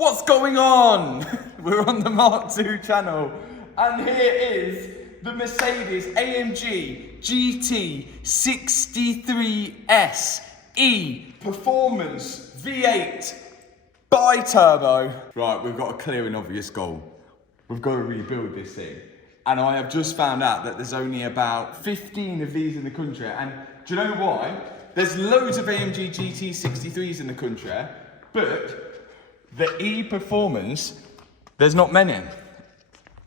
What's going on? We're on the Mark II channel, and here is the Mercedes AMG Gt63 E Performance V8 bi-turbo. Right, we've got a clear and obvious goal. We've got to rebuild this thing. And I have just found out that there's only about 15 of these in the country. And do you know why? There's loads of AMG GT63s in the country, but the E Performance, there's not many.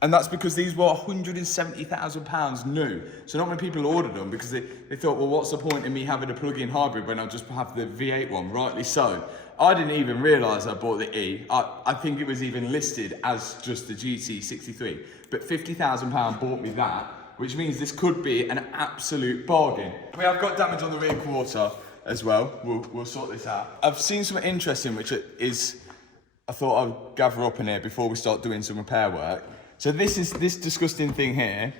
And that's because these were £170,000 new. So not many people ordered them because they thought, well, what's the point in me having a plug-in hybrid when I'll just have the V8 one? Rightly so. I didn't even realise I bought the E. I think it was even listed as just the GT63. But £50,000 bought me that, which means this could be an absolute bargain. We have got damage on the rear quarter as well. We'll sort this out. I've seen something interesting, which is, I thought I'd gather up in here before we start doing some repair work. So this disgusting thing here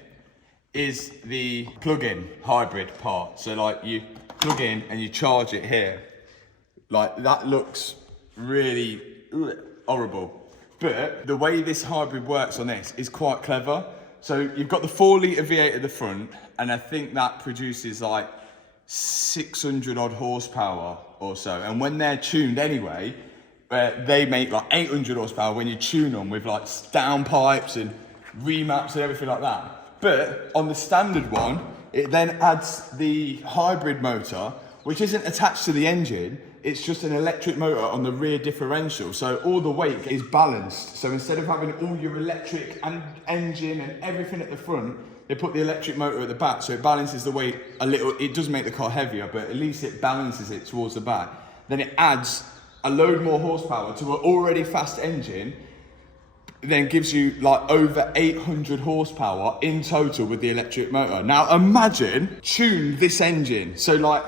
is the plug-in hybrid part. So like you plug in and you charge it here. Like that looks really horrible. But the way this hybrid works on this is quite clever. So you've got the 4-litre V8 at the front, and I think that produces like 600 odd horsepower or so. And when they're tuned anyway, they make like 800 horsepower when you tune them with like downpipes and remaps and everything like that. But on the standard one, it then adds the hybrid motor, which isn't attached to the engine. It's just an electric motor on the rear differential. So all the weight is balanced. So instead of having all your electric and engine and everything at the front, they put the electric motor at the back. So it balances the weight a little. It does make the car heavier, but at least it balances it towards the back. Then it adds a load more horsepower to an already fast engine, then gives you like over 800 horsepower in total with the electric motor. Now imagine tune this engine. So like,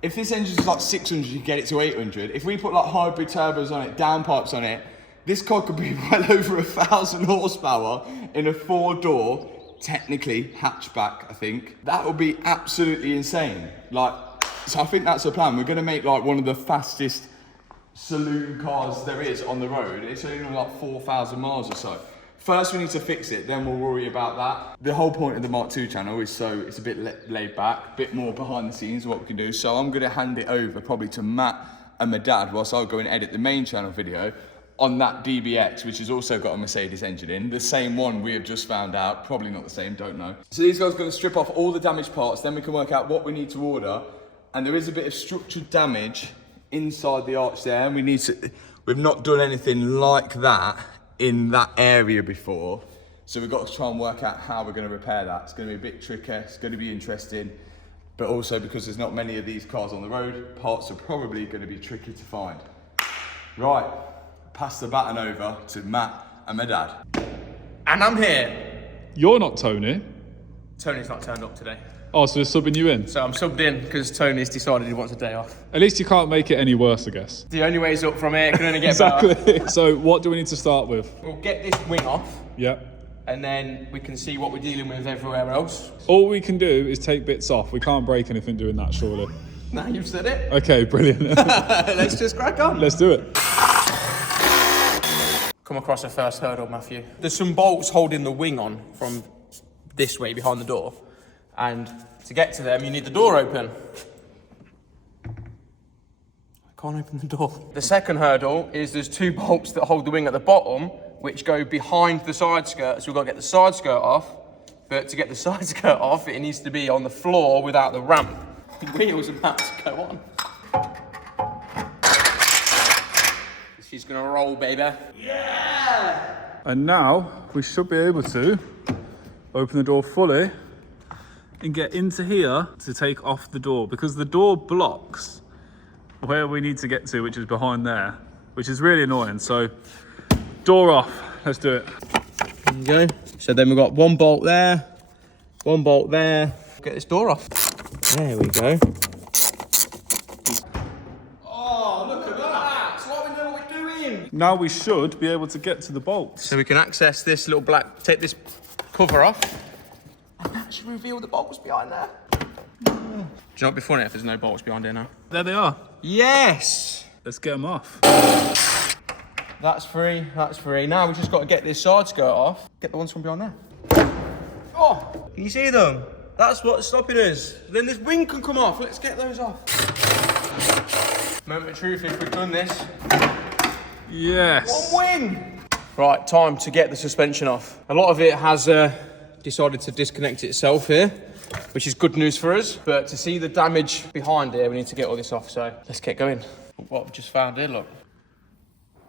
if this engine is like 600, you get it to 800. If we put like hybrid turbos on it, downpipes on it, this car could be well over 1,000 horsepower in a 4-door, technically hatchback, I think. That would be absolutely insane. Like, so I think that's the plan. We're gonna make like one of the fastest saloon cars there is on the road. It's only like 4,000 miles or so. First we need to fix it, then we'll worry about that. The whole point of the Mark II channel is so it's a bit laid back, a bit more behind the scenes of what we can do. So I'm gonna hand it over probably to Matt and my dad whilst I'll go and edit the main channel video on that DBX, which has also got a Mercedes engine in. The same one we have just found out, probably not the same, don't know. So these guys are gonna strip off all the damaged parts, then we can work out what we need to order. And there is a bit of structured damage inside the arch there, and we've not done anything like that in that area before, so we've got to try and work out how we're going to repair that. It's going to be a bit tricky, it's going to be interesting, but also because there's not many of these cars on the road, parts are probably going to be tricky to find. Right, pass the baton over to Matt and my dad. And I'm here. You're not Tony. Tony's not turned up today. Oh, so they're subbing you in? So I'm subbed in because Tony's decided he wants a day off. At least you can't make it any worse, I guess. The only way is up from here, it can only get Exactly. better. So what do we need to start with? We'll get this wing off. Yeah. And then we can see what we're dealing with everywhere else. All we can do is take bits off. We can't break anything doing that, surely. Now you've said it. Okay, brilliant. Let's just crack on. Let's do it. Come across the first hurdle, Matthew. There's some bolts holding the wing on from this way behind the door. And to get to them, you need the door open. I can't open the door. The second hurdle is there's 2 bolts that hold the wing at the bottom, which go behind the side skirt. So we've got to get the side skirt off. But to get the side skirt off, it needs to be on the floor without the ramp. The wheels are about to go on. She's gonna roll, baby. Yeah! And now we should be able to open the door fully and get into here to take off the door, because the door blocks where we need to get to, which is behind there, which is really annoying. So door off, let's do it. There you go. So then we've got 1 bolt there, 1 bolt there. Get this door off. There we go. Oh, look at that. So what we know what we're doing. Now we should be able to get to the bolts. So we can access this little black, take this cover off. And actually reveal the bolts behind there. Do you know what would be funny if there's no bolts behind here now? There they are. Yes! Let's get them off. That's free, that's free. Now we've just got to get this side skirt off. Get the ones from behind there. Oh, can you see them? That's what's stopping us. Then this wing can come off. Let's get those off. Moment of truth, if we've done this. Yes. One wing. Right, time to get the suspension off. A lot of it has decided to disconnect itself here, which is good news for us. But to see the damage behind here, we need to get all this off. So let's get going. What I've just found here, look.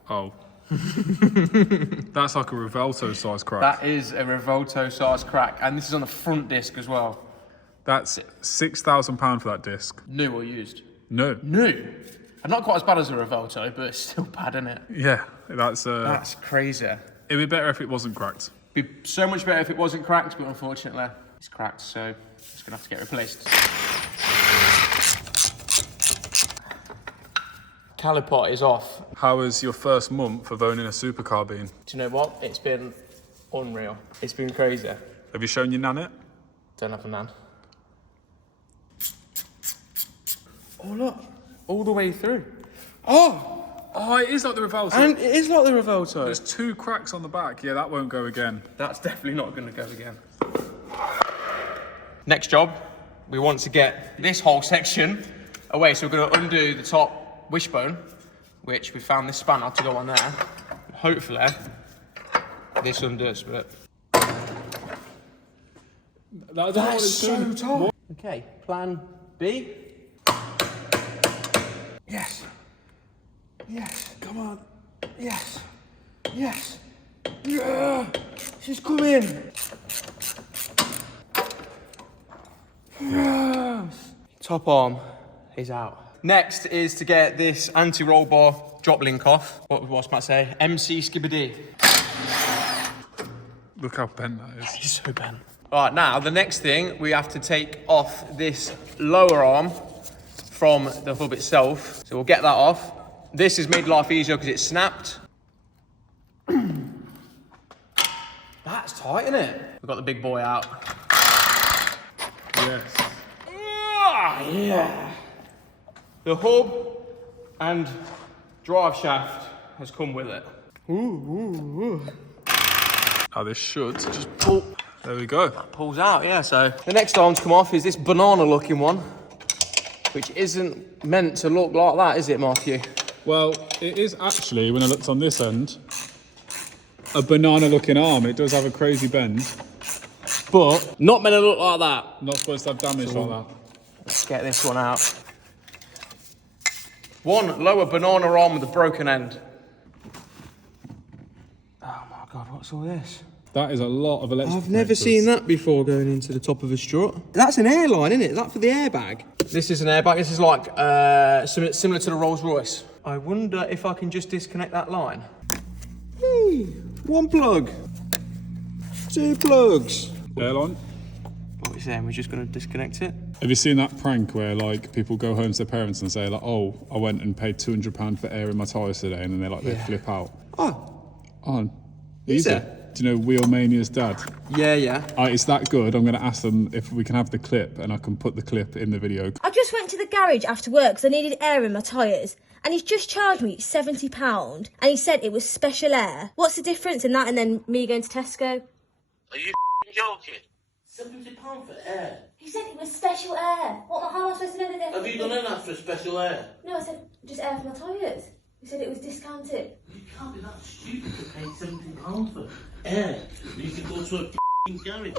Oh. That's like a Revolto size crack. That is a Revolto size crack, and this is on the front disc as well. That's £6,000 for that disc. New or used? No. New? And not quite as bad as a Revolto, but it's still bad, isn't it? Yeah, that's crazy. It'd be better if it wasn't cracked. Be so much better if it wasn't cracked, but unfortunately, it's cracked, so it's gonna have to get replaced. Caliper is off. How was your first month of owning a supercar been? Do you know what? It's been unreal. It's been crazy. Have you shown your nan it? Don't have a nan. Oh look, all the way through. Oh, it is like the Revolto. and it is like the Revolto. There's 2 cracks on the back. Yeah, that won't go again. That's definitely not going to go again. Next job, we want to get this whole section away. So we're going to undo the top wishbone, which we found this spanner to go on there. Hopefully, this undoes, but... That's so tight. Okay, plan B. Yes. Yes. Come on. Yes. Yes. Yeah. She's coming. Yes. Top arm is out. Next is to get this anti-roll bar drop link off. What was Matt say? MC Skibbity. Look how bent that is. It's so bent. All right, now the next thing, we have to take off this lower arm from the hub itself. So we'll get that off. This has made life easier because it's snapped. That's tight, isn't it? We've got the big boy out. Yes. Yeah. The hub and drive shaft has come with it. Now this should just pull. There we go. Pulls out, yeah. So the next arm to come off is this banana looking one, which isn't meant to look like that, is it, Matthew? Well, it is actually, when I looked on this end, a banana-looking arm. It does have a crazy bend, but Not meant to look like that. not supposed to have damage like that. Let's get this one out. One lower banana arm with a broken end. Oh my God, what's all this? That is a lot of electrical. I've never seen that before going into the top of a strut. That's an airline, isn't it? Is that for the airbag? This is an airbag. This is like similar to the Rolls Royce. I wonder if I can just disconnect that line. Hey, one plug. 2 plugs. Airline. What we're saying, we're just going to disconnect it. Have you seen that prank where like people go home to their parents and say like, "Oh, I went and paid £200 for air in my tyres today," and then they flip out. Oh, Easy. it? Do you know Wheelmania's dad? Yeah. It's that good. I'm going to ask them if we can have the clip, and I can put the clip in the video. I just went to the garage after work because I needed air in my tyres, and he's just charged me £70, and he said it was special air. What's the difference in that and then me going to Tesco? Are you joking? £70 for air? He said it was special air. How am I supposed to know the difference? Have you done that for special air? No, I said just air for my tyres. He said it was discounted. You can't be that stupid to pay £70 for air. You can go to a garage.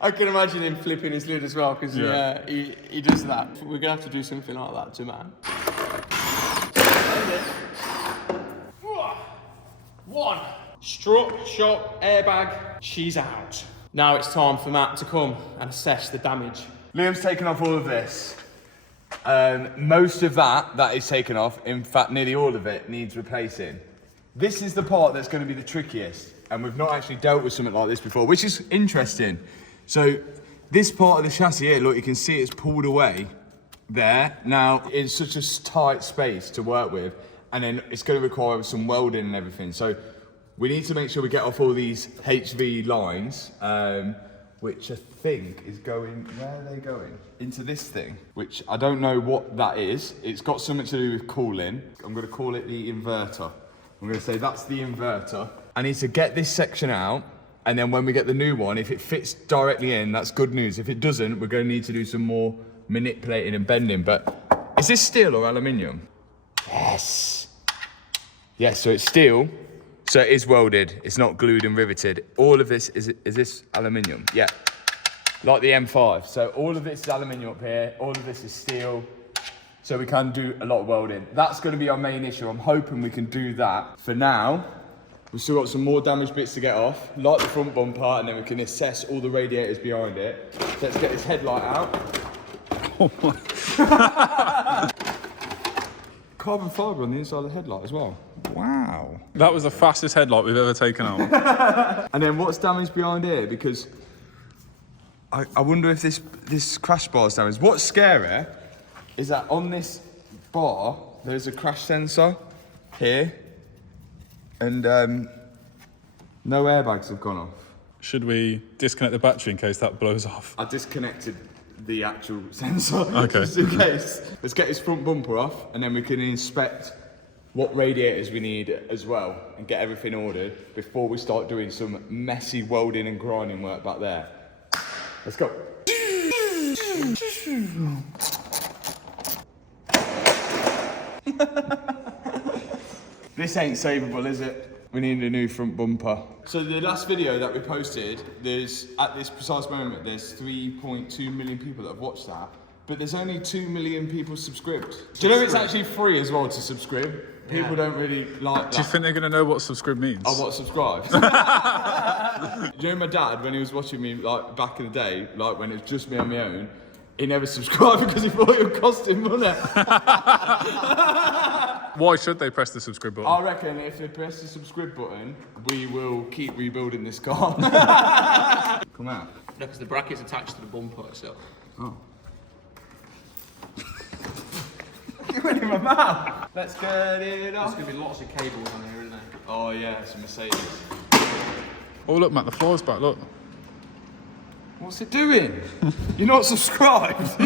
I can imagine him flipping his lid as well, because he does that. We're going to have to do something like that to man. One. Strut, shot, airbag, she's out. Now it's time for Matt to come and assess the damage. Liam's taken off all of this. Most of that is taken off. In fact, nearly all of it needs replacing. This is the part that's going to be the trickiest, and we've not actually dealt with something like this before, which is interesting. So this part of the chassis here, look, you can see it's pulled away there. Now, it's such a tight space to work with, and then it's going to require some welding and everything. So we need to make sure we get off all these HV lines. which I think is going, where are they going? Into this thing, which I don't know what that is. It's got something to do with cooling. I'm gonna call it the inverter. I'm gonna say that's the inverter. I need to get this section out, and then when we get the new one, if it fits directly in, that's good news. If it doesn't, we're gonna need to do some more manipulating and bending. But is this steel or aluminium? Yes. Yes, so it's steel. So it is welded, it's not glued and riveted. All of this, is this aluminium? Yeah, like the M5. So all of this is aluminium up here, all of this is steel. So we can do a lot of welding. That's gonna be our main issue. I'm hoping we can do that. For now, we've still got some more damaged bits to get off, like the front bumper, and then we can assess all the radiators behind it. So let's get this headlight out. Oh my. Carbon fibre on the inside of the headlight as well. Wow. That was the fastest headlight we've ever taken out. And then what's damaged behind here? Because I wonder if this crash bar is damaged. What's scary is that on this bar, there's a crash sensor here. And no airbags have gone off. Should we disconnect the battery in case that blows off? I disconnected the actual sensor, Okay. just in case. Let's get this front bumper off, and then we can inspect what radiators we need as well, and get everything ordered before we start doing some messy welding and grinding work back there. Let's go. This ain't savable, is it? We need a new front bumper. So the last video that we posted, at this precise moment, there's 3.2 million people that have watched that, but there's only 2 million people subscribed. Do you know it's actually free as well to subscribe? People don't really like that. Do you think they're gonna know what subscribe means? Oh, what, subscribe? You know my dad, when he was watching me like back in the day, like when it was just me on my own, he never subscribed because he thought it would cost him money. Why should they press the subscribe button? I reckon if they press the subscribe button, we will keep rebuilding this car. Come out. No, because the bracket's attached to the bumper itself. Oh. You went in my mouth. Let's get it off. There's going to be lots of cables on here, isn't there? Oh yeah, it's a Mercedes. Oh look, Matt, the floor's back, look. What's it doing? You're not subscribed.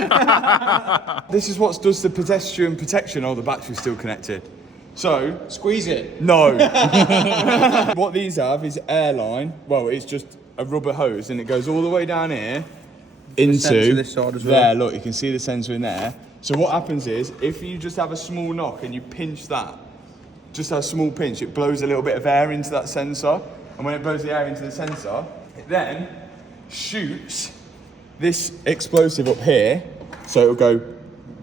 This is what does the pedestrian protection. Oh, the battery's still connected. So, Squeeze it. no. What these have is airline. Well, it's just a rubber hose, and it goes all the way down here into sensor this side as well. there. Look, you can see the sensor in there. So what happens is, if you just have a small knock and you pinch that, just a small pinch, it blows a little bit of air into that sensor, and when it blows the air into the sensor, it then shoots this explosive up here, so it'll go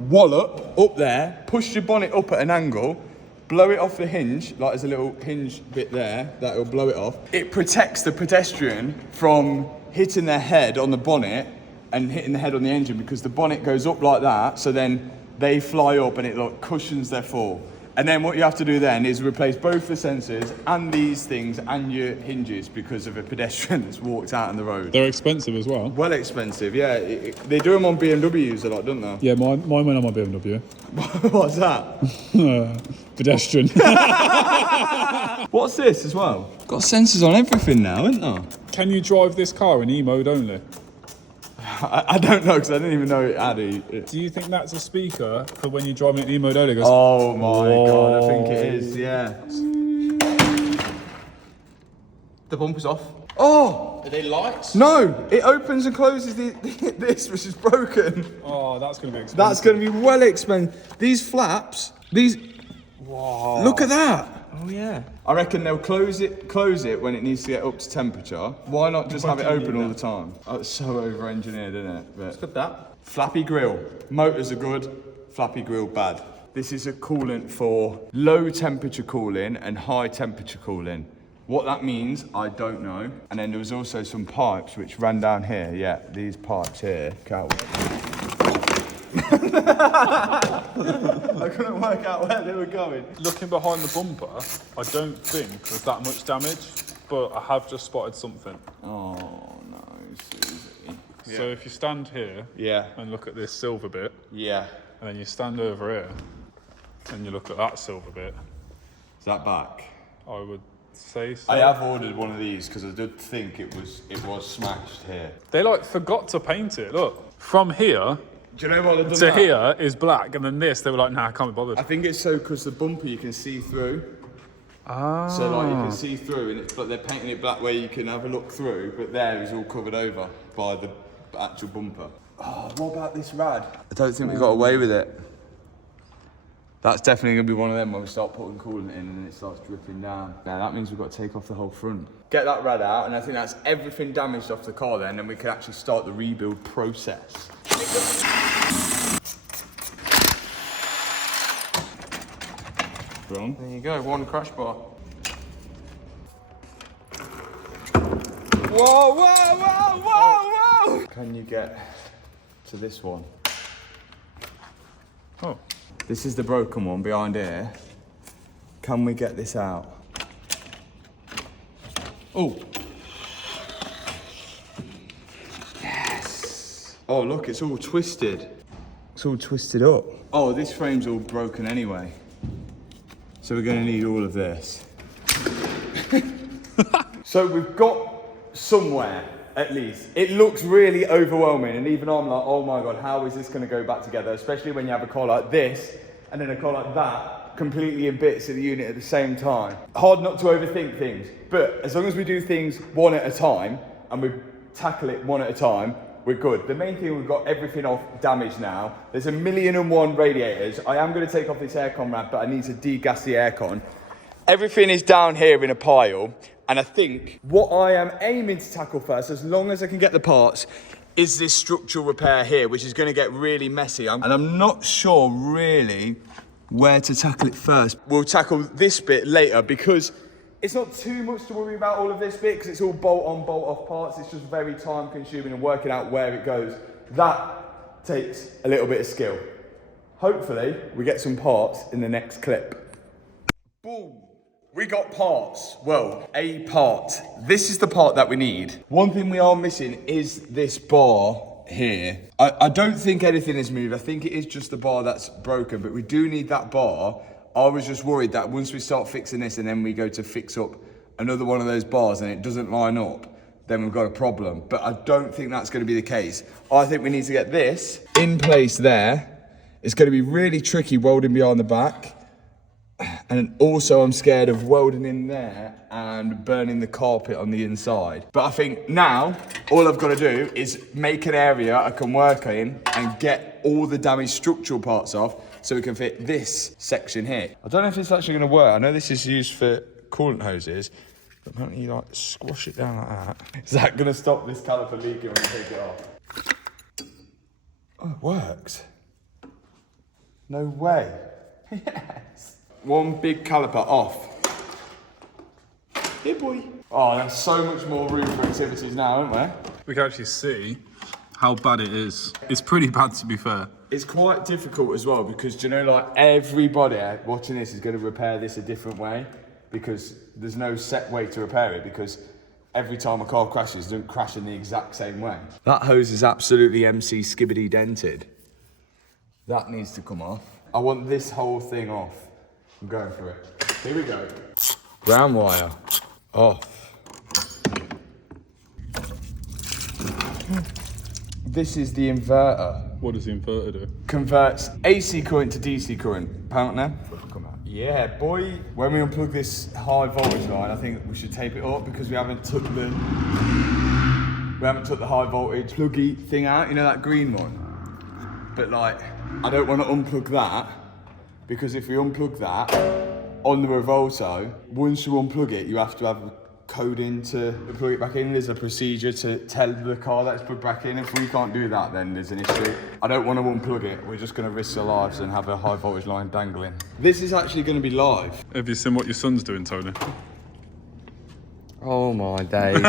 wallop up there, push your bonnet up at an angle, blow it off the hinge, like there's a little hinge bit there that will blow it off. It protects the pedestrian from hitting their head on the bonnet and hitting the head on the engine, because the bonnet goes up like that, so then they fly up and it like cushions their fall. And then what you have to do then is replace both the sensors and these things and your hinges because of a pedestrian that's walked out on the road. They're expensive as well. Well expensive, yeah. They do them on BMWs a lot, don't they? Yeah, mine went on my BMW. What's that? Pedestrian. What's this as well? Got sensors on everything now, isn't there? Can you drive this car in E-mode only? I don't know, because I didn't even know it had a... Do you think that's a speaker for when you're driving in E-mode only? It goes, Oh my God, I think it is, yeah. The bumper's off. Oh! Are they lights? No! It opens and closes this, which is broken. oh, that's going to be expensive. That's going to be well expensive. These flaps, Whoa. Look at that. Oh yeah. I reckon they'll close it when it needs to get up to temperature. Why not just have it open all the time? Oh, it's so over-engineered, isn't it? But Look at that. flappy grill. Motors are good, flappy grill bad. This is a coolant for low temperature cooling and high temperature cooling. What that means, I don't know. And then there was also some pipes which ran down here. Yeah, these pipes here. I couldn't work out where they were going. Looking behind the bumper, I don't think there's that much damage, but I have just spotted something. Oh no, Susie. So if you stand here Yeah. and look at this silver bit, Yeah. and then you stand over here and you look at that silver bit, Is that back? I would say so. I have ordered one of these because I did think it was smashed here. They like forgot to paint it. Look, from here Do you know why they've done to that? here is black, and then this they were like, nah, I can't be bothered. I think it's so because the bumper you can see through. Ah. So like you can see through, and it's but they're painting it black where you can have a look through, but there is all covered over by the actual bumper. Oh, what about this rad? I don't think we got away with it. That's definitely gonna be one of them when we start putting coolant in and it starts dripping down. Now that means we've got to take off the whole front. Get that rad out, and I think that's everything damaged off the car then, and we can actually start the rebuild process. Wrong. There you go, one crash bar. Whoa, whoa, whoa, whoa, whoa! Can you get to this one? Oh. This is the broken one behind here. Can we get this out? Oh. Yes. Oh, look, it's all twisted. It's all twisted up. Oh, this frame's all broken anyway. So we're gonna need all of this. So we've got somewhere, at least. It looks really overwhelming, and even I'm like, oh my God, how is this gonna go back together? Especially when you have a car like this, and then a car like that, completely in bits of the unit at the same time. Hard not to overthink things, but as long as we do things one at a time, and we tackle it one at a time, we're good. The main thing, we've got everything off damaged now. There's 1,000,001 radiators. I am gonna take off this aircon wrap, but I need to degas the aircon. Everything is down here in a pile, and I think what I am aiming to tackle first, as long as I can get the parts, is this structural repair here, which is gonna get really messy. And I'm not sure really where to tackle it first. We'll tackle this bit later because it's not too much to worry about all of this bit because it's all bolt on, bolt off parts. It's just very time consuming and working out where it goes. That takes a little bit of skill. Hopefully we get some parts in the next clip. Boom. We got parts. Well, a part. This is the part that we need. One thing we are missing is this bar here. I don't think anything is moved. I think it is just the bar that's broken, but we do need that bar. I was just worried that once we start fixing this and then we go to fix up another one of those bars and it doesn't line up, then we've got a problem. But I don't think that's going to be the case. I think we need to get this in place there. It's going to be really tricky welding behind the back. And also I'm scared of welding in there and burning the carpet on the inside. But I think now, all I've got to do is make an area I can work in and get all the damaged structural parts off so we can fit this section here. I don't know if it's actually going to work. I know this is used for coolant hoses, but apparently you like squash it down like that. Is that going to stop this caliper leaking when you take it off? Oh, it works. No way. Yes. One big caliper off. Here, boy. Oh, there's so much more room for activities now, isn't there? We can actually see how bad it is. It's pretty bad, to be fair. It's quite difficult as well because, do you know, like everybody watching this is going to repair this a different way because there's no set way to repair it because every time a car crashes, it doesn't crash in the exact same way. That hose is absolutely MC skibbity dented. That needs to come off. I want this whole thing off. I'm going for it. Here we go. Ground wire off. This is the inverter. What does the inverter do? Converts AC current to DC current. Apparently. Come out. Yeah, boy. When we unplug this high voltage line, I think we should tape it up because we haven't took the high voltage pluggy thing out. You know that green one. But like, I don't want to unplug that because if we unplug that on the Revolto, once you unplug it, you have to have a code in to plug it back in. There's a procedure to tell the car that it's put back in. If we can't do that, then there's an issue. I don't want to unplug it. We're just going to risk our lives and have a high voltage line dangling. This is actually going to be live. Have you seen what your son's doing, Tony? Oh my days.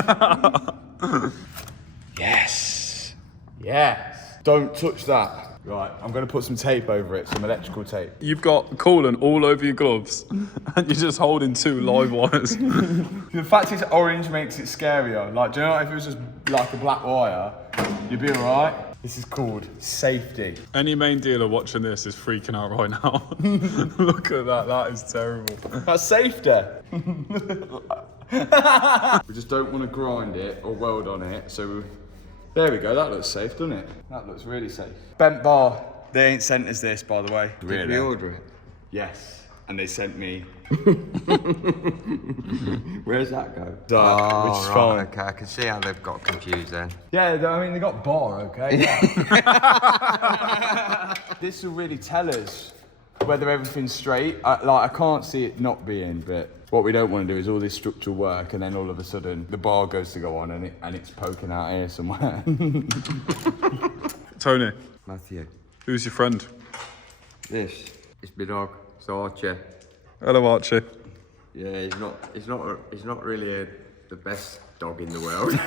Yes. Yes. Don't touch that. Right, I'm going to put some tape over it, some electrical tape. You've got coolant all over your gloves and you're just holding 2 live wires. The fact it's orange makes it scarier. Like, do you know, if it was just like a black wire, you'd be all right. This is called safety. Any main dealer watching this is freaking out right now. Look at that, that is terrible. That's safety. We just don't want to grind it or weld on it, so there we go, that looks safe, doesn't it? That looks really safe. Bent bar. They ain't sent us this, by the way. Did we order it? Yes, and they sent me. Where's that go? Dark, which is fine. Okay, I can see how they've got confused then. Yeah, I mean, they got bar, okay? Yeah. This will really tell us whether everything's straight. I can't see it not being, but what we don't want to do is all this structural work and then all of a sudden the bar goes to go on and it's poking out here somewhere. Tony, Matthew, who's your friend? this is my dog. It's Archie. Hello, Archie. Yeah, he's not really the best dog in the world.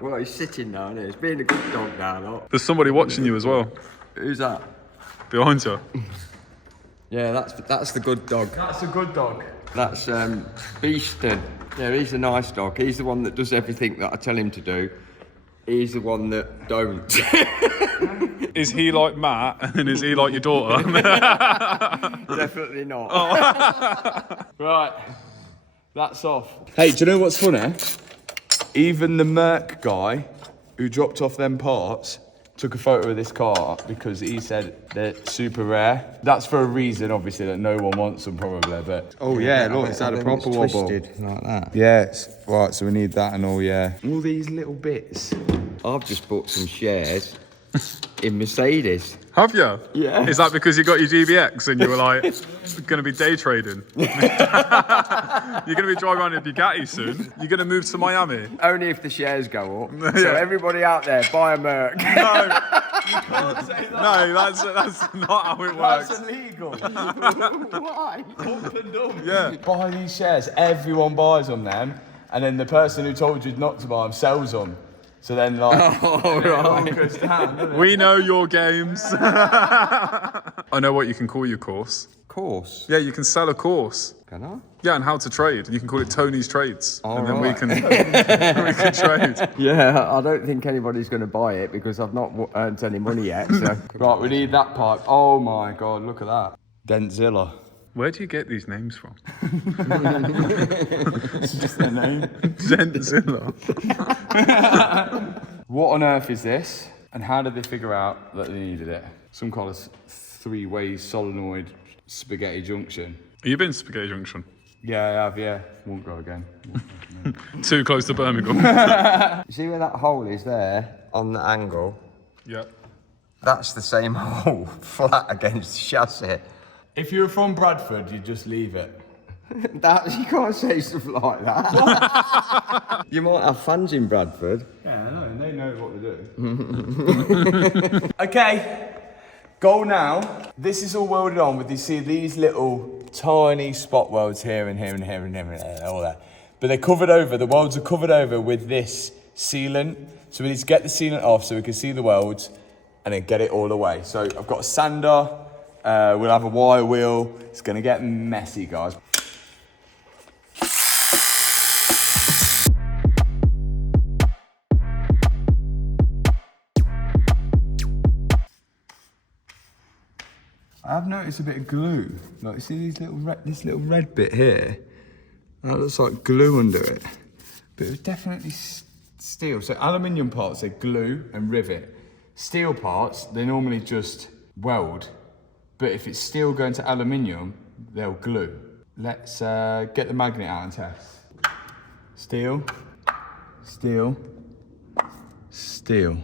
Well, he's sitting down here. He's being a good dog now, look. There's somebody watching you as well, Who's that? behind you. Yeah, that's the good dog. That's a good dog. That's Beeston. Yeah, he's a nice dog. He's the one that does everything that I tell him to do. He's the one that don't. Is he like Matt, and is he like your daughter? Definitely not. Right, that's off. Hey, do you know what's funny? Even the Merc guy who dropped off them parts took a photo of this car because he said they're super rare. That's for a reason, obviously, that no one wants them probably, but... Oh yeah, look, it's had a proper wobble. Twisted like that. Yeah, right, so we need that and all, yeah. All these little bits. I've just bought some shares in Mercedes. Have you? Yeah. Is that because you got your GBX and you were like, going to be day trading? You're going to be driving around in a Bugatti soon. You're going to move to Miami. Only if the shares go up. So everybody out there, buy a Merc. No, you can't say that. No, that's not how it works. That's illegal. Why? Yeah. Buy these shares, everyone buys them then, and then the person who told you not to buy them sells them. So then, like, it all goes down, doesn't it? We know your games. I know what you can call your course. Course. Yeah, you can sell a course. Can I? Yeah, and how to trade. You can call it Tony's Trades. And then right. we can trade. Yeah, I don't think anybody's going to buy it because I've not earned any money yet. So. Right, we need that pipe. Oh my God, look at that. Dentzilla. Where do you get these names from? It's just their name. Gentzilla. What on earth is this? And how did they figure out that they needed it? Some kind of three-way solenoid spaghetti junction. Have you been to Spaghetti Junction? Yeah, I have, yeah. Won't go again. Too close to Birmingham. You see where that hole is there on the angle? Yeah. That's the same hole flat against the chassis. If you were from Bradford, you'd just leave it. You can't say stuff like that. You might have fans in Bradford. Yeah, I know, and they know what to do. Okay, goal now. This is all welded on with, you see these little tiny spot welds here and here and here and here and here, all that. But they're covered over, the welds are covered over with this sealant. So we need to get the sealant off so we can see the welds and then get it all away. So I've got a sander, we'll have a wire wheel. It's gonna get messy, guys. I've noticed a bit of glue. Like, you see this little red bit here? That looks like glue under it. But it was definitely steel. So aluminium parts, they glue and rivet. Steel parts, they normally just weld. But if it's steel going to aluminium, they'll glue. Let's get the magnet out and test. Steel, steel, steel,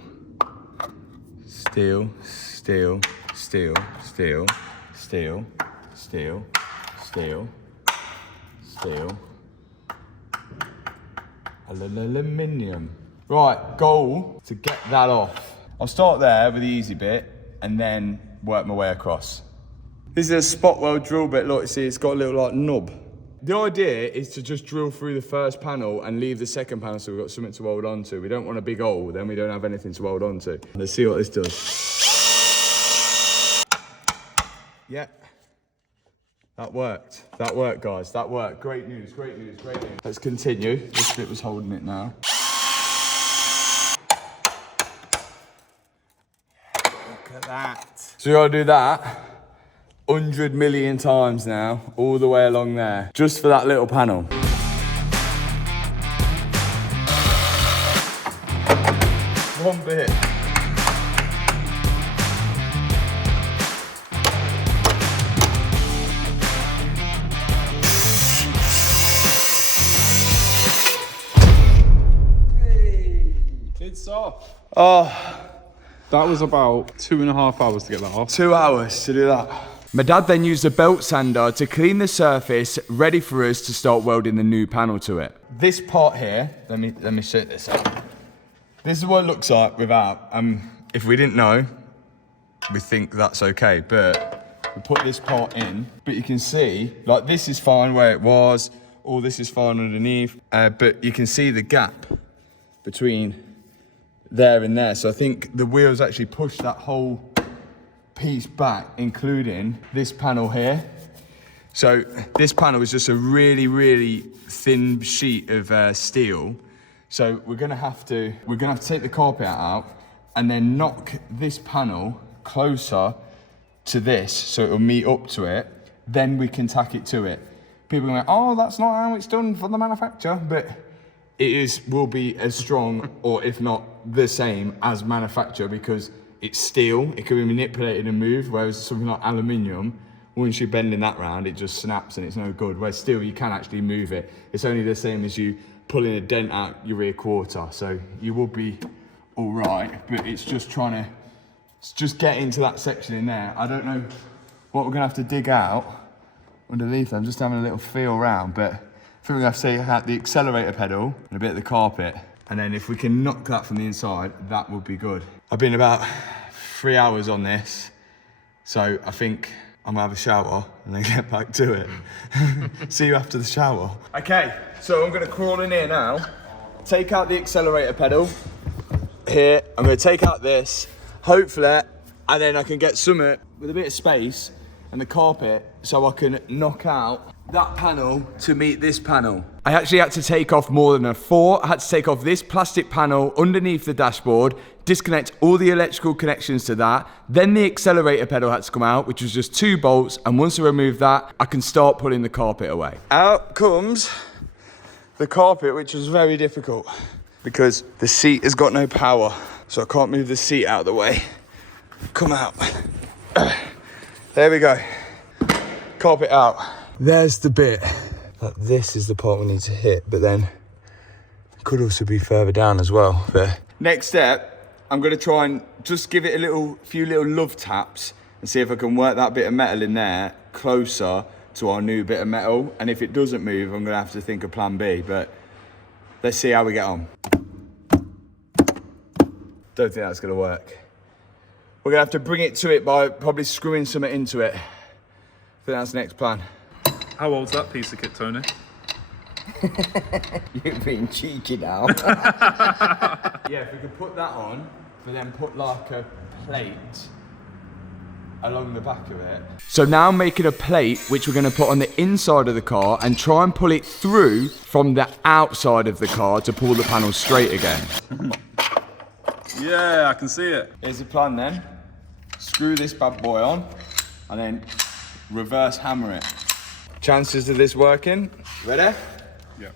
steel, steel, steel, steel, steel, steel, steel, steel, aluminium. Right, goal to get that off. I'll start there with the easy bit and then work my way across. This is a spot weld drill bit. Look, see, it's got a little like nub. The idea is to just drill through the first panel and leave the second panel so we've got something to weld onto. We don't want a big hole, then we don't have anything to weld onto. Let's see what this does. Yeah, that worked. That worked, guys, that worked. Great news, great news, great news. Let's continue. This bit was holding it now. that. So we gotta do that 100 million times now, all the way along there, just for that little panel. One bit. It's off. Oh, That was about 2.5 hours to get that off. 2 hours to do that. My dad then used a belt sander to clean the surface, ready for us to start welding the new panel to it. This part here, let me set this up. This is what it looks like without. If we didn't know, we think that's okay, but we put this part in, but you can see, like this is fine where it was, all this is fine underneath, but you can see the gap between there and there. So I think the wheels actually push that whole piece back, including this panel here. So this panel is just a really, really thin sheet of steel. So we're gonna have to take the carpet out and then knock this panel closer to this so it'll meet up to it. Then we can tack it to it. People are like, oh, that's not how it's done for the manufacturer, but will be as strong, or if not the same as manufacturer, because it's steel, it can be manipulated and moved, whereas something like aluminium, once you're bending that round, it just snaps and it's no good. Whereas steel, you can actually move it. It's only the same as you pulling a dent out your rear quarter, so you will be all right, but it's just just get into that section in there. I don't know what we're gonna have to dig out underneath. I'm just having a little feel around, but I think we're gonna have to take out the accelerator pedal and a bit of the carpet, and then if we can knock that from the inside, that would be good. I've been about 3 hours on this, so I think I'm gonna have a shower and then get back to it. See you after the shower. Okay, so I'm gonna crawl in here now, take out the accelerator pedal here. I'm gonna take out this, hopefully, and then I can get something with a bit of space and the carpet so I can knock out that panel to meet this panel. I actually had to take off more than a 4. I had to take off this plastic panel underneath the dashboard, disconnect all the electrical connections to that. Then the accelerator pedal had to come out, which was just 2 bolts. And once I remove that, I can start pulling the carpet away. Out comes the carpet, which was very difficult because the seat has got no power. So I can't move the seat out of the way. Come out. There we go. Carpet out. There's the bit. This is the part we need to hit, but then it could also be further down as well. But next step, I'm gonna try and just give it a few little love taps and see if I can work that bit of metal in there closer to our new bit of metal. And if it doesn't move, I'm gonna have to think of plan B, but let's see how we get on. Don't think that's gonna work. We're gonna have to bring it to it by probably screwing something into it. I think that's the next plan. How old's that piece of kit, Tony? You're being cheeky now. Yeah, if we could put that on, but then put like a plate along the back of it. So now I'm making a plate which we're going to put on the inside of the car and try and pull it through from the outside of the car to pull the panel straight again. Yeah, I can see it. Here's the plan then. Screw this bad boy on and then reverse hammer it. Chances of this working? Ready? Yeah.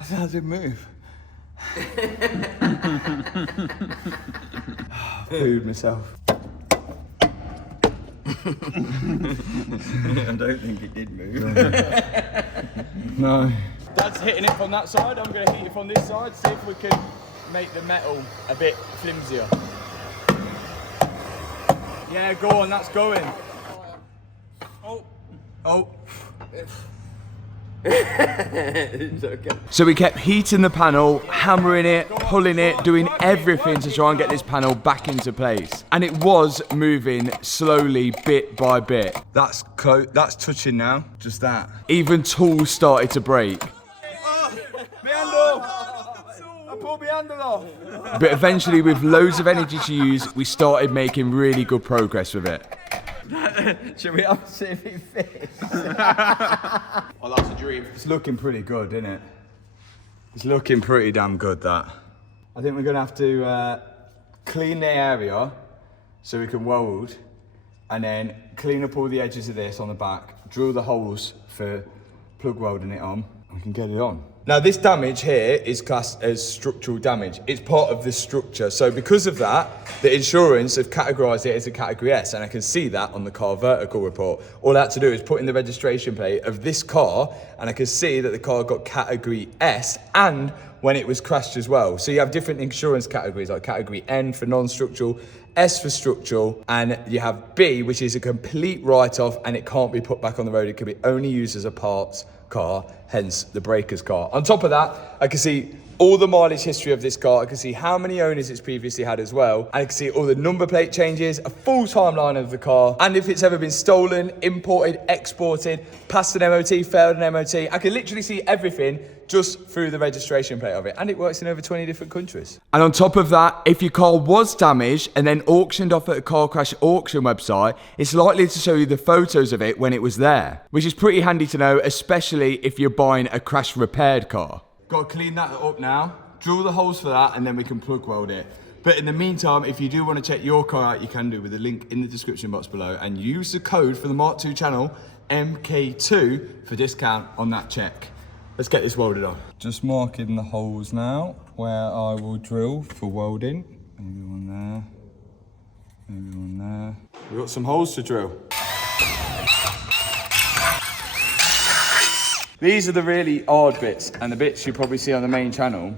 How does it move? I pooed myself. I don't think it did move. No. Dad's hitting it from that side. I'm going to hit it from this side. See if we can make the metal a bit flimsier. Yeah, go on. That's going. Oh. Oh. It's okay. So we kept heating the panel, hammering it, pulling it, doing everything to try and get this panel back into place. And it was moving slowly, bit by bit. That's touching now, just that. Even tools started to break. pull my handle off. But eventually, with loads of energy to use, we started making really good progress with it. Should we have see if it fits? Oh, that's a dream. It's looking pretty good, isn't it? It's looking pretty damn good, that. I think we're gonna have to clean the area so we can weld, and then clean up all the edges of this on the back, drill the holes for plug welding it on, and we can get it on. Now this damage here is classed as structural damage. It's part of the structure. So because of that, the insurance have categorised it as a category S, and I can see that on the car vertical report. All I had to do is put in the registration plate of this car, and I can see that the car got category S, and when it was crashed as well. So you have different insurance categories, like category N for non-structural, S for structural, and you have B, which is a complete write-off, and it can't be put back on the road. It can be only used as a parts car, hence the breaker's car. On top of that, I can see all the mileage history of this car. I can see how many owners it's previously had as well. And I can see all the number plate changes, a full timeline of the car, and if it's ever been stolen, imported, exported, passed an MOT, failed an MOT. I can literally see everything just through the registration plate of it, and it works in over 20 different countries. And on top of that, if your car was damaged and then auctioned off at a car crash auction website, it's likely to show you the photos of it when it was there, which is pretty handy to know, especially if you're buying a crash repaired car. Got to clean that up now, drill the holes for that, and then we can plug weld it. But in the meantime, if you do want to check your car out, you can do with the link in the description box below, and use the code for the Mark II channel, MK2, for discount on that check. Let's get this welded on. Just marking the holes now where I will drill for welding. Maybe one there, maybe one there. We've got some holes to drill. These are the really hard bits, and the bits you probably see on the main channel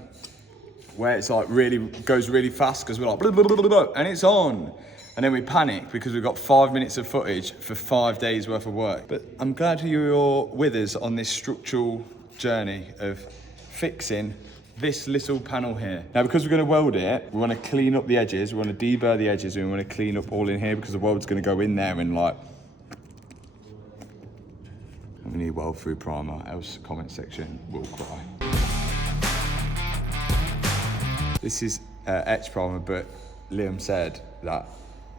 where it's like really goes really fast because we're like blah, blah, blah, blah, blah, and it's on. And then we panic because we've got 5 minutes of footage for 5 days worth of work. But I'm glad you're with us on this structural journey of fixing this little panel here. Now, because we're going to weld it, we want to clean up the edges, we want to deburr the edges, and we want to clean up all in here because the weld's going to go in there and like... We need weld through primer, else the comment section will cry. This is etch primer, but Liam said that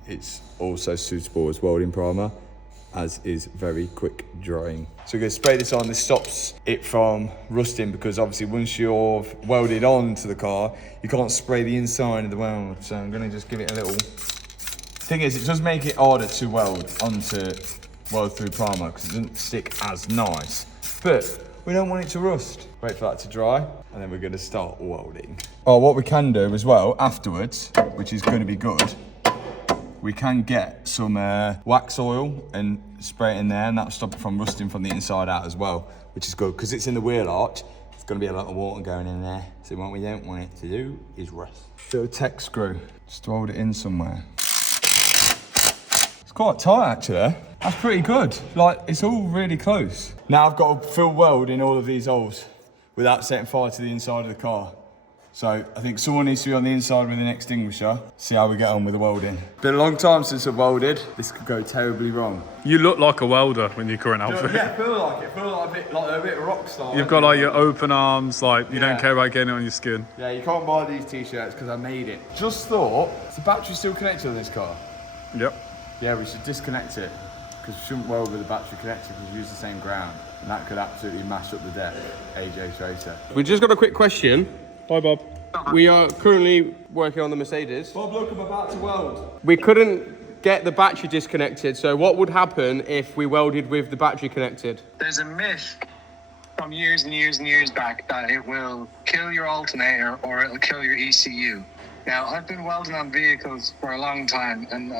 it's also suitable as welding primer, as is very quick drying. So we're going to spray this on. This stops it from rusting, because obviously once you're welded on to the car, you can't spray the inside of the weld. So I'm going to just give it a little... Thing is, it does make it harder to weld onto weld through primer because it doesn't stick as nice, but we don't want it to rust. Wait for that to dry, and then we're going to start welding. Oh, what we can do as well afterwards, which is going to be good, we can get some wax oil and spray it in there, and that'll stop it from rusting from the inside out as well, which is good because it's in the wheel arch. It's going to be a lot of water going in there, so what we don't want it to do is rust. Little tech screw, just weld it in somewhere. It's quite tight actually. That's pretty good. Like, it's all really close. Now I've got to fill weld in all of these holes without setting fire to the inside of the car. So I think someone needs to be on the inside with an extinguisher. See how we get on with the welding. Been a long time since I've welded. This could go terribly wrong. You look like a welder in your current outfit. Yeah, I feel like it. I feel like a bit rock star. You've got like your open arms, like you don't care about getting it on your skin. Yeah, you can't buy these t-shirts because I made it. Just thought, is the battery still connected to this car? Yep. Yeah, we should disconnect it, because we shouldn't weld with the battery connected because we use the same ground, and that could absolutely mash up the deck. AJ Tracer. We just got a quick question. Hi, Bob. We are currently working on the Mercedes. Bob, look, I'm about to weld. We couldn't get the battery disconnected, so what would happen if we welded with the battery connected? There's a myth from years and years and years back that it will kill your alternator or it'll kill your ECU. Now, I've been welding on vehicles for a long time, and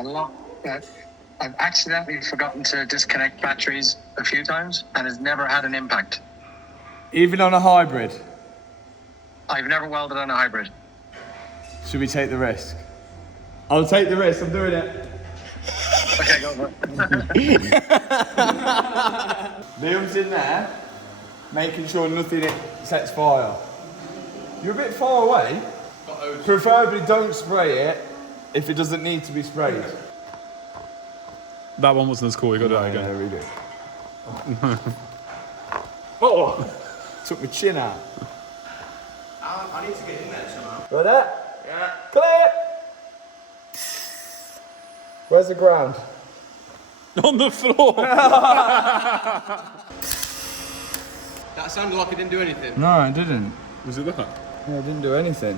I've accidentally forgotten to disconnect batteries a few times, and it's never had an impact. Even on a hybrid? I've never welded on a hybrid. Should we take the risk? I'll take the risk, I'm doing it. Okay, go for it. Liam's in there, making sure nothing sets fire. You're a bit far away. Preferably don't spray it if it doesn't need to be sprayed. That one wasn't as cool. You got to do that again. Yeah, we do. Oh! Took my chin out. I I need to get in there somehow. Right there? Yeah. Clear! Where's the ground? On the floor. That sounded like it didn't do anything. No, it didn't. Was it that? No, it didn't do anything.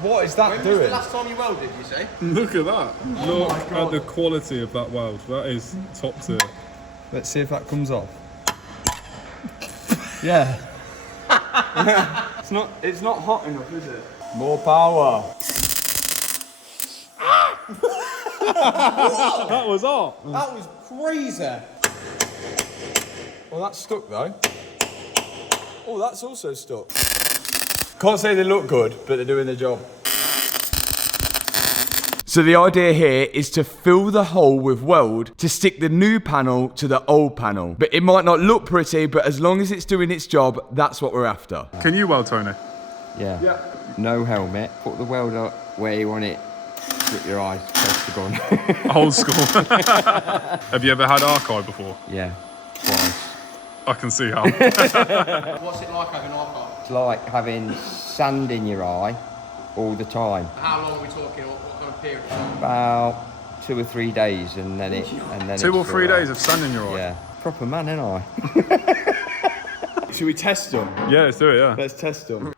What is that When was doing? the last time you welded, you say? Look at that. Oh Look at the quality of that weld. That is top tier. Let's see if that comes off. Yeah. It's not hot enough, is it? More power. That was hot. That was crazy. Well, that's stuck though. Oh, that's also stuck. Can't say they look good, but they're doing their job. So the idea here is to fill the hole with weld to stick the new panel to the old panel. But it might not look pretty, but as long as it's doing its job, that's what we're after. Can you weld, Tony? Yeah. No helmet. Put the weld up where you want it. Shut your eyes. Press the gun. Old school. Have you ever had archive before? Yeah. Twice. I can see how. What's it like having archive? It's like having sand in your eye all the time. How long are we talking? What kind of period? About 2 or 3 days, and then 2 or 3 days of sand in your eye. Yeah. Proper man, ain't I? Should we test them? Yeah, let's do it. Yeah. Let's test them.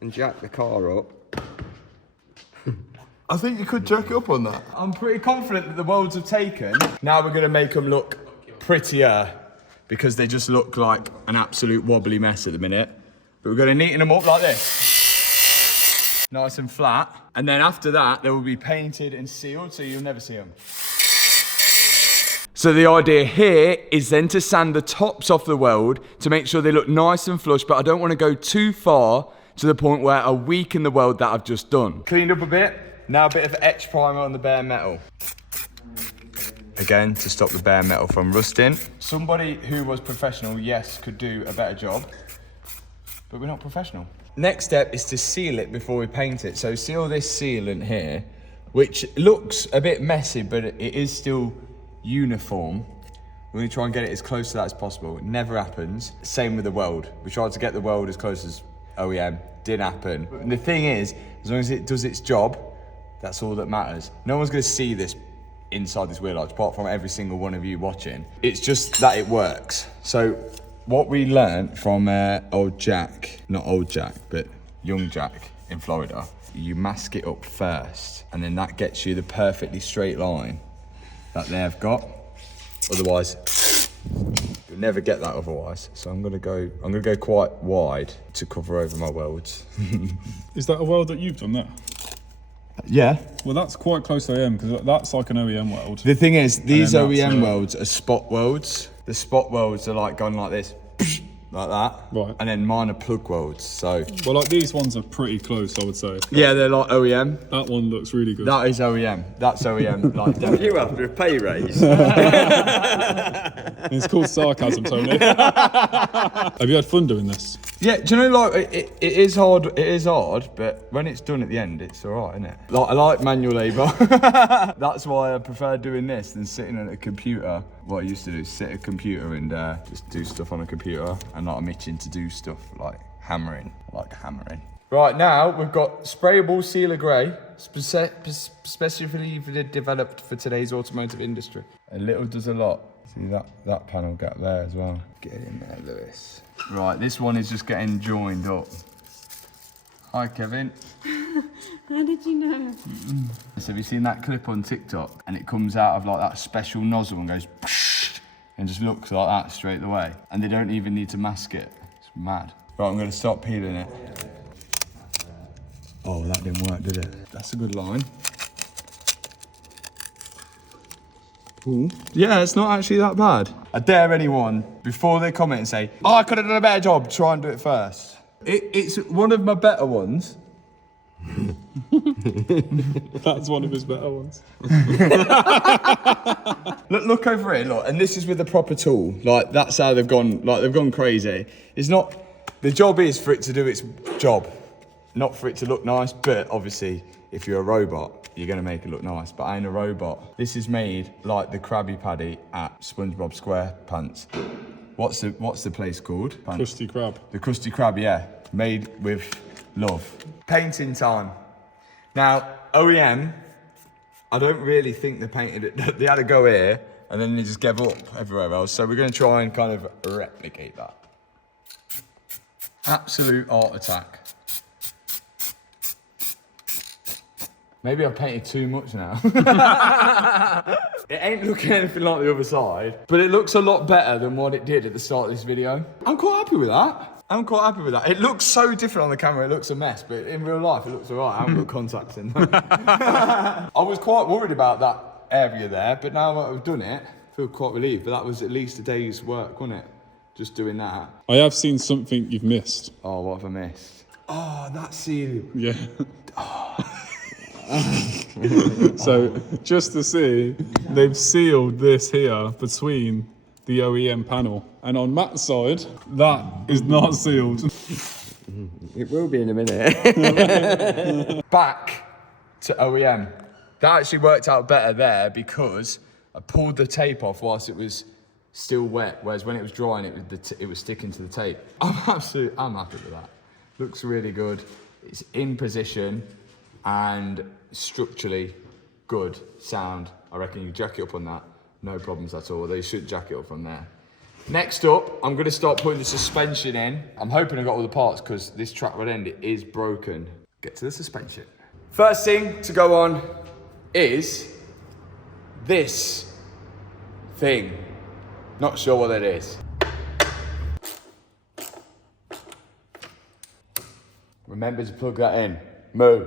And jack the car up. I think you could jack up on that. I'm pretty confident that the welds have taken. Now we're gonna make them look prettier because they just look like an absolute wobbly mess at the minute. But we're gonna neaten them up like this. Nice and flat. And then after that, they will be painted and sealed so you'll never see them. So the idea here is then to sand the tops off the weld to make sure they look nice and flush, but I don't wanna go too far to the point where I weaken the weld that I've just done. Cleaned up a bit. Now a bit of etch primer on the bare metal. Again, to stop the bare metal from rusting. Somebody who was professional, yes, could do a better job, but we're not professional. Next step is to seal it before we paint it. So seal this sealant here, which looks a bit messy, but it is still uniform. We're gonna try and get it as close to that as possible. It never happens. Same with the weld. We tried to get the weld as close as OEM, didn't happen. And the thing is, as long as it does its job, that's all that matters. No one's gonna see this inside this wheel arch, apart from every single one of you watching. It's just that it works. So what we learned from old Jack, not old Jack, but young Jack in Florida, you mask it up first, and then that gets you the perfectly straight line that they've got. Otherwise, you'll never get that otherwise. So I'm gonna go quite wide to cover over my welds. Is that a weld that you've done there? Yeah. Well, that's quite close to OEM because that's like an OEM weld. The thing is, these And then that's, OEM welds are spot welds. The spot welds are like going like this, like that. Right. And then mine are plug welds, so. Well, like these ones are pretty close, I would say. Yeah, they're like OEM. That one looks really good. That is OEM. That's OEM. Like, You after a pay raise? It's called sarcasm, Tony. Have you had fun doing this? yeah, do you know, like, it is hard, but when it's done at the end, it's all right, isn't it? Like, I like manual labour. That's why I prefer doing this than sitting at a computer. What I used to do is sit at a computer and just do stuff on a computer, and like I'm itching to do stuff like hammering. I like hammering. Right, now we've got sprayable sealer grey, specifically developed for today's automotive industry. A little does a lot. See that panel gap there as well. Get in there, Lewis. Right, this one is just getting joined up. Hi, Kevin. How did you know? So have you seen that clip on TikTok? And it comes out of like that special nozzle and goes and just looks like that straight away. And they don't even need to mask it. It's mad. Right, I'm gonna stop peeling it. Oh, that didn't work, did it? That's a good line. Ooh. Yeah, it's not actually that bad. I dare anyone, before they comment and say, oh, I could have done a better job, try and do it first. It's one of my better ones. That's one of his better ones. Look over here, look, and this is with a proper tool. Like, that's how they've gone crazy. It's not, the job is for it to do its job, not for it to look nice, but obviously, if you're a robot, you're gonna make it look nice, but I ain't a robot. This is made like the Krabby Patty at SpongeBob SquarePants. what's the place called? Krusty Krab. The Krusty Krab, yeah. Made with love. Painting time. Now, OEM, I don't really think they painted it. They had to go here, and then they just gave up everywhere else. So we're going to try and kind of replicate that. Absolute art attack. Maybe I've painted too much now. It ain't looking anything like the other side, but it looks a lot better than what it did at the start of this video. I'm quite happy with that. It looks so different on the camera, it looks a mess, but in real life it looks alright. I haven't got contacts in. I was quite worried about that area there, but now that I've done it, I feel quite relieved. But that was at least a day's work, wasn't it? Just doing that. I have seen something you've missed. Oh, what have I missed? Oh, that seal. Yeah. So, just to see, they've sealed this here between the OEM panel. And on Matt's side, that is not sealed. It will be in a minute. Back to OEM. That actually worked out better there because I pulled the tape off whilst it was still wet, whereas when it was drying, it was sticking to the tape. I'm happy with that. Looks really good. It's in position and structurally good sound. I reckon you jack it up on that, no problems at all. They should jack it up from there. Next up, I'm gonna start putting the suspension in. I'm hoping I got all the parts because this track rod end is broken. Get to the suspension. First thing to go on is this thing. Not sure what it is. Remember to plug that in. Moo.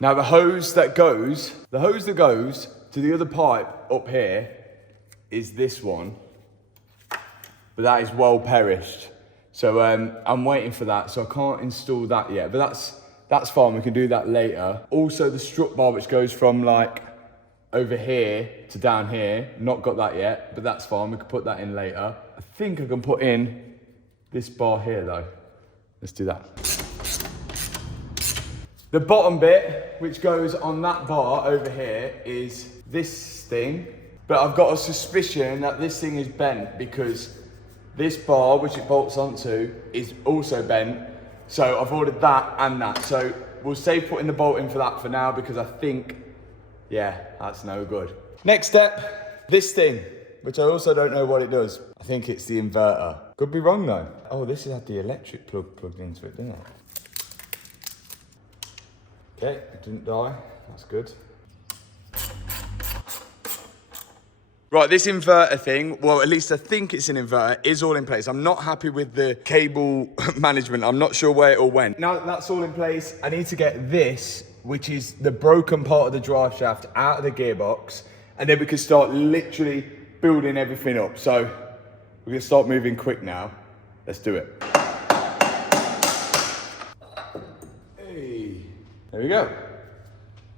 Now the hose that goes to the other pipe up here is this one, but that is well perished. So I'm waiting for that, so I can't install that yet, but that's fine, we can do that later. Also the strut bar, which goes from like over here to down here, not got that yet, but that's fine, we can put that in later. I think I can put in this bar here though. Let's do that. The bottom bit, which goes on that bar over here, is this thing. But I've got a suspicion that this thing is bent because this bar, which it bolts onto, is also bent. So I've ordered that and that. So we'll save putting the bolt in for that for now because I think, yeah, that's no good. Next step, this thing, which I also don't know what it does. I think it's the inverter. Could be wrong though. Oh, this had the electric plug plugged into it, didn't it? Okay, it didn't die, that's good. Right, this inverter thing, well, at least I think it's an inverter, is all in place. I'm not happy with the cable management. I'm not sure where it all went. Now that that's all in place, I need to get this, which is the broken part of the drive shaft, out of the gearbox, and then we can start literally building everything up. So we're gonna start moving quick now. Let's do it. There we go.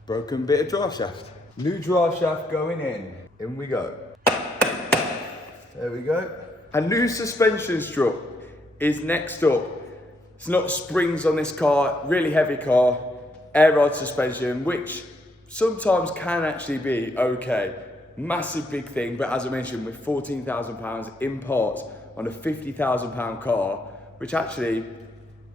Broken bit of drive shaft. New drive shaft going in. In we go. There we go. A new suspension strut is next up. It's not springs on this car, really heavy car, air ride suspension, which sometimes can actually be okay. Massive big thing, but as I mentioned, with £14,000 in parts on a £50,000 car, which actually,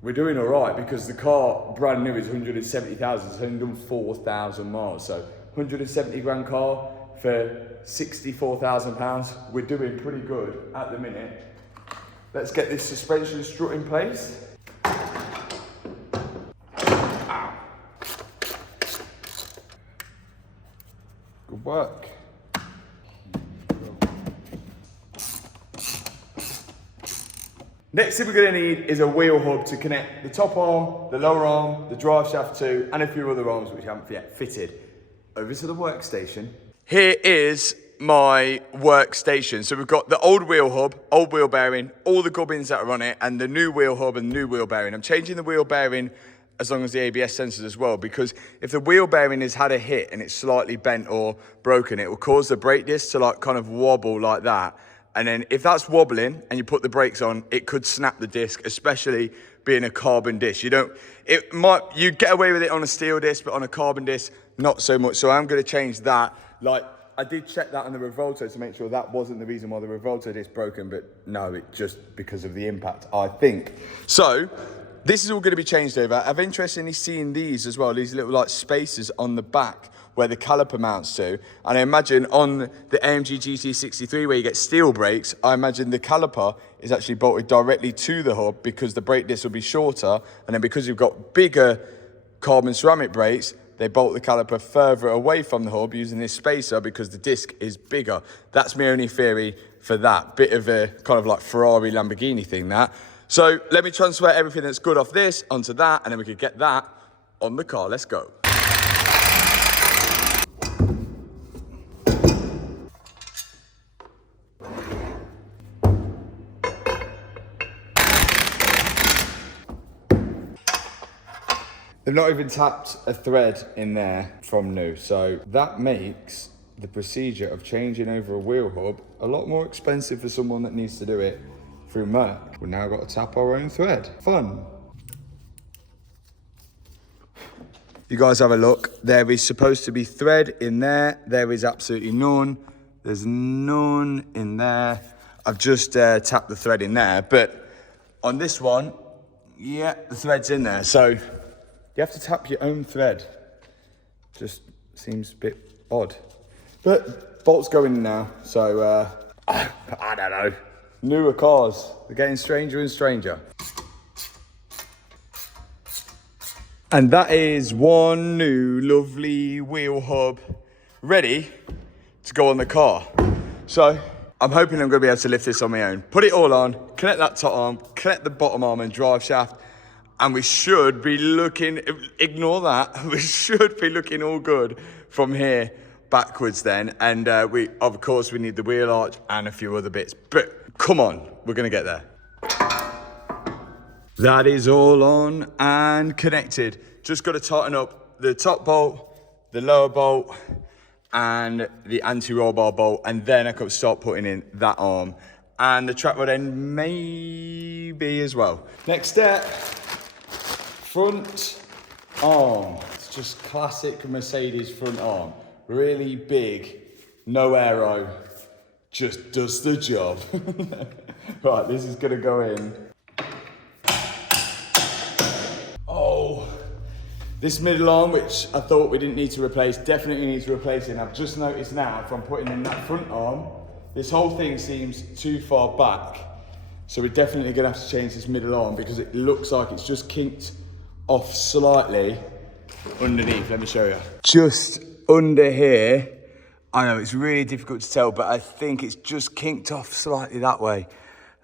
we're doing all right because the car, brand new, is 170,000, it's only done 4,000 miles. So 170 grand car for £64,000, we're doing pretty good at the minute. Let's get this suspension strut in place. Ow. Good work. Next thing we're going to need is a wheel hub to connect the top arm, the lower arm, the drive shaft to, and a few other arms which I haven't yet fitted. Over to the workstation. Here is my workstation. So we've got the old wheel hub, old wheel bearing, all the gubbins that are on it, and the new wheel hub and new wheel bearing. I'm changing the wheel bearing as long as the ABS sensors as well, because if the wheel bearing has had a hit and it's slightly bent or broken, it will cause the brake disc to like kind of wobble like that. And then if that's wobbling and you put the brakes on, it could snap the disc, especially being a carbon disc. You get away with it on a steel disc, but on a carbon disc, not so much. So I'm gonna change that. Like I did check that on the Revolto to make sure that wasn't the reason why the Revolto disc broken, but no, it just because of the impact, I think. So, this is all going to be changed over. I'm interested in seeing these as well, these little like spacers on the back where the caliper mounts to. And I imagine on the Amg Gt63 where you get steel brakes, I imagine the caliper is actually bolted directly to the hub because the brake disc will be shorter. And then because you've got bigger carbon ceramic brakes, they bolt the caliper further away from the hub using this spacer because the disc is bigger. That's my only theory for that. Bit of a kind of like Ferrari Lamborghini thing, that. So let me transfer everything that's good off this onto that, and then we could get that on the car. Let's go. They've not even tapped a thread in there from new, so that makes the procedure of changing over a wheel hub a lot more expensive for someone that needs to do it through Merc. We've now got to tap our own thread. Fun. You guys have a look. There is supposed to be thread in there. There is absolutely none. There's none in there. I've just tapped the thread in there, but on this one, yeah, the thread's in there. So you have to tap your own thread. Just seems a bit odd. But bolts go in now, so I don't know. Newer cars, they're getting stranger and stranger. And that is one new lovely wheel hub ready to go on the car. So I'm hoping I'm gonna be able to lift this on my own. Put it all on, connect that top arm, connect the bottom arm and drive shaft, and we should be looking, ignore that, we should be looking all good from here backwards then. And we, of course, we need the wheel arch and a few other bits, but come on, we're gonna get there. That is all on and connected. Just gotta tighten up the top bolt, the lower bolt, and the anti-roll bar bolt, and then I could start putting in that arm. And the track rod end maybe as well. Next step. Front arm. It's just classic Mercedes front arm. Really big, no aero, just does the job. Right, this is gonna go in. Oh, this middle arm, which I thought we didn't need to replace, definitely need to replace it. And I've just noticed now, from putting in that front arm, this whole thing seems too far back. So we're definitely gonna have to change this middle arm because it looks like it's just kinked off slightly underneath. Let me show you. Just under here. I know it's really difficult to tell, but I think it's just kinked off slightly that way.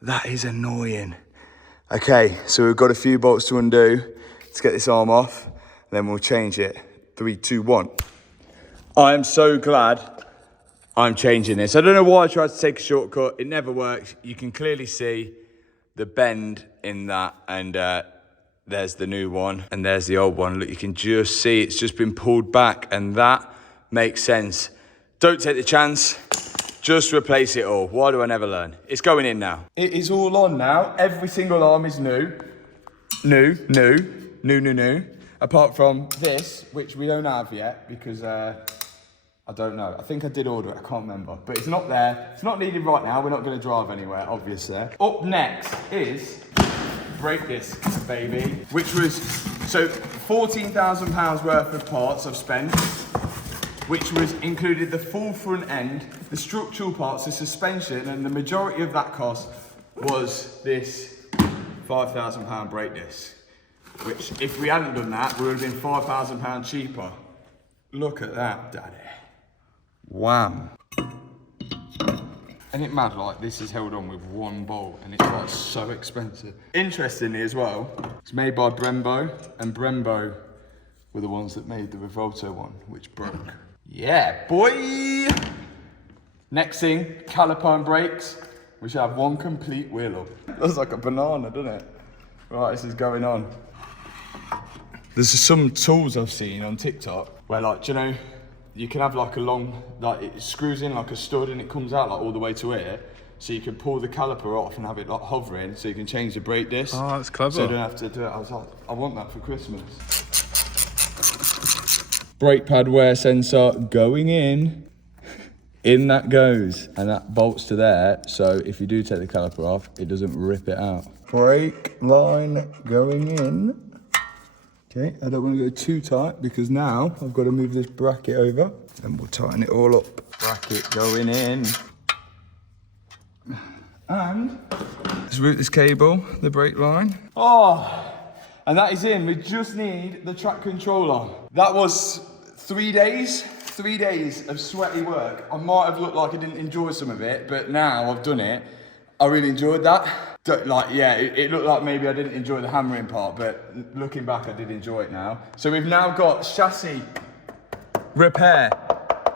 That is annoying. Okay, so we've got a few bolts to undo to get this arm off, and then we'll change it. 3, 2, 1. I am so glad I'm changing this. I don't know why I tried to take a shortcut. It never works. You can clearly see the bend in that, and there's the new one, and there's the old one. Look, you can just see it's just been pulled back, and that makes sense. Don't take the chance. Just replace it all. Why do I never learn? It's going in now. It is all on now. Every single arm is new. New. Apart from this, which we don't have yet, because I don't know. I think I did order it, I can't remember. But it's not there. It's not needed right now. We're not going to drive anywhere, obviously. Up next is brake discs, baby. Which was, so £14,000 worth of parts I've spent, which was included the full front end, the structural parts, the suspension, and the majority of that cost was this £5,000 brake disc. Which, if we hadn't done that, would have been £5,000 cheaper. Look at that, daddy. Wham. Ain't it mad, like, this is held on with one bolt, and it's like so expensive. Interestingly as well, it's made by Brembo, and Brembo were the ones that made the Revolto one, which broke. Yeah, boy! Next thing, caliper and brakes. We should have one complete wheel up. Looks like a banana, doesn't it? Right, this is going on. There's some tools I've seen on TikTok where, like, do you know, you can have like a long, like it screws in like a stud and it comes out like all the way to here. So you can pull the caliper off and have it like hovering so you can change the brake disc. Oh, that's clever. So you don't have to do it. I was like, I want that for Christmas. Brake pad wear sensor going in. In that goes, and that bolts to there, so if you do take the caliper off, it doesn't rip it out. Brake line going in. Okay, I don't want to go too tight because now I've got to move this bracket over and we'll tighten it all up. Bracket going in. And let's route this cable, the brake line. Oh, and that is in. We just need the track controller. That was 3 days. 3 days of sweaty work. I might have looked like I didn't enjoy some of it, but now I've done it. I really enjoyed that. It looked like maybe I didn't enjoy the hammering part, but looking back, I did enjoy it now. So we've now got chassis repair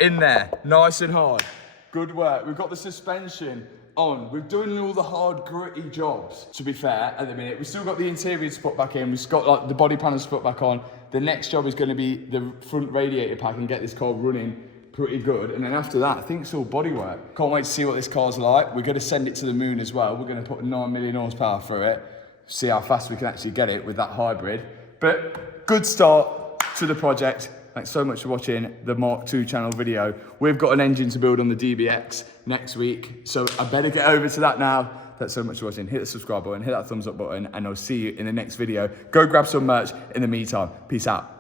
in there, nice and hard. Good work. We've got the suspension on. We've done all the hard, gritty jobs, to be fair, at the minute. We've still got the interior to put back in. We've got like the body panels to put back on. The next job is going to be the front radiator pack and get this car running pretty good. And then after that, I think it's all bodywork. Can't wait to see what this car's like. We're going to send it to the moon as well. We're going to put 9 million horsepower through it. See how fast we can actually get it with that hybrid. But good start to the project. Thanks so much for watching the Mark II channel video. We've got an engine to build on the DBX next week, so I better get over to that now. Thanks so much for watching. Hit the subscribe button, hit that thumbs up button, and I'll see you in the next video. Go grab some merch in the meantime. Peace out.